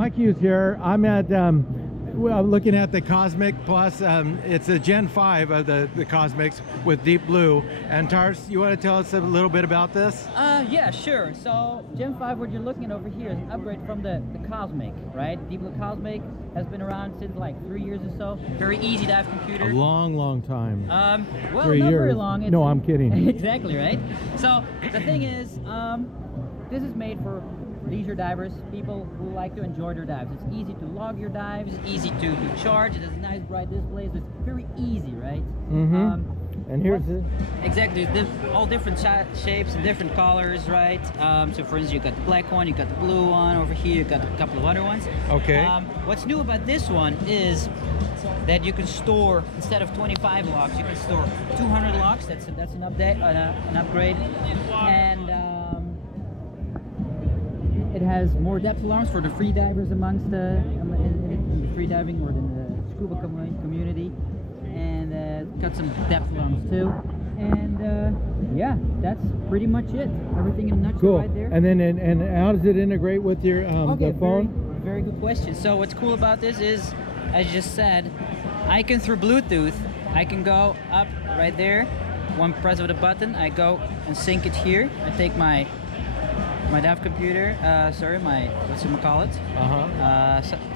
Mike Hughes here. I'm at looking at the Cosmiq Plus. It's a Gen 5 of the Cosmiqs with deep blue. And Tars, you want to tell us a little bit about this? Yeah, sure. So Gen 5, what you're looking at over here is an upgrade from the Cosmiq, right? Deep blue Cosmiq has been around since like 3 years or so. Very easy dive computer. A long time. Well, 3 not years. very long. No, I'm kidding. Exactly, right? So the thing is, this is made for leisure divers, people who like to enjoy their dives. It's easy to log your dives, it's easy to charge, it has a nice bright display, so it's very easy, right? And here's it. Exactly, all different shapes and different colors, right? So for instance, you got the black one, you got the blue one, over here you got a couple of other ones. Okay. What's new about this one is that you can store, instead of 25 locks, you can store 200 locks. That's an update, an upgrade, and it has more depth alarms for the free divers amongst in the free diving or in the scuba community, and got some depth alarms too. And yeah, that's pretty much it. Everything in a nutshell right there. And then and how does it integrate with your the phone? Very good question. So what's cool about this is, as you just said, I can through Bluetooth, I can go up right there. One press of the button, I go and sync it here. I take my dive computer, sorry, my,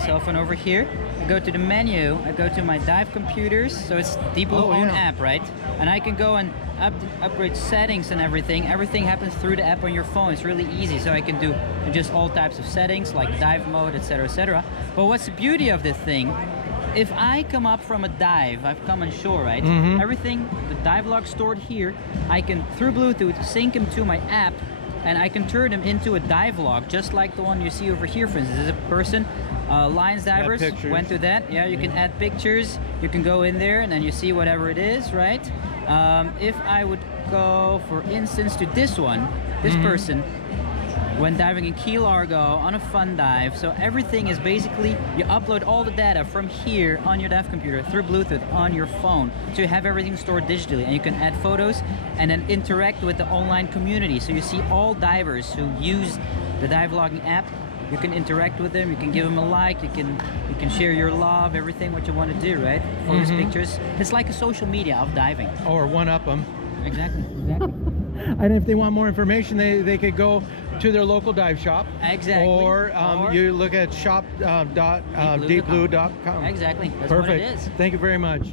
cell phone over here. I go to the menu, I go to my dive computers, so it's deepblue own app, right? And I can go and upgrade settings and everything. Everything happens through the app on your phone. It's really easy, so I can do just all types of settings, like dive mode, etc., etc. But what's the beauty of this thing? If I come up from a dive, I've come on shore, right? Everything, the dive log stored here, I can, through Bluetooth, sync them to my app, and I can turn them into a dive log, just like the one you see over here, for instance. This is a person, Lions Divers, went to that. Yeah, you can add pictures, you can go in there, and then you see whatever it is, right? If I would go, for instance, to this one, this person, when diving in Key Largo on a fun dive. So everything is basically, you upload all the data from here on your dive computer through Bluetooth on your phone. So you have everything stored digitally, and you can add photos and then interact with the online community. So you see all divers who use the dive logging app. You can interact with them, you can give them a like, you can share your love, everything what you want to do, right? Photos, pictures. It's like a social media of diving. Or one-up them. Exactly. And if they want more information, they could go to their local dive shop. Exactly. Or you look at shop.deepblue.com. Exactly. That's Perfect. what it is. Thank you very much.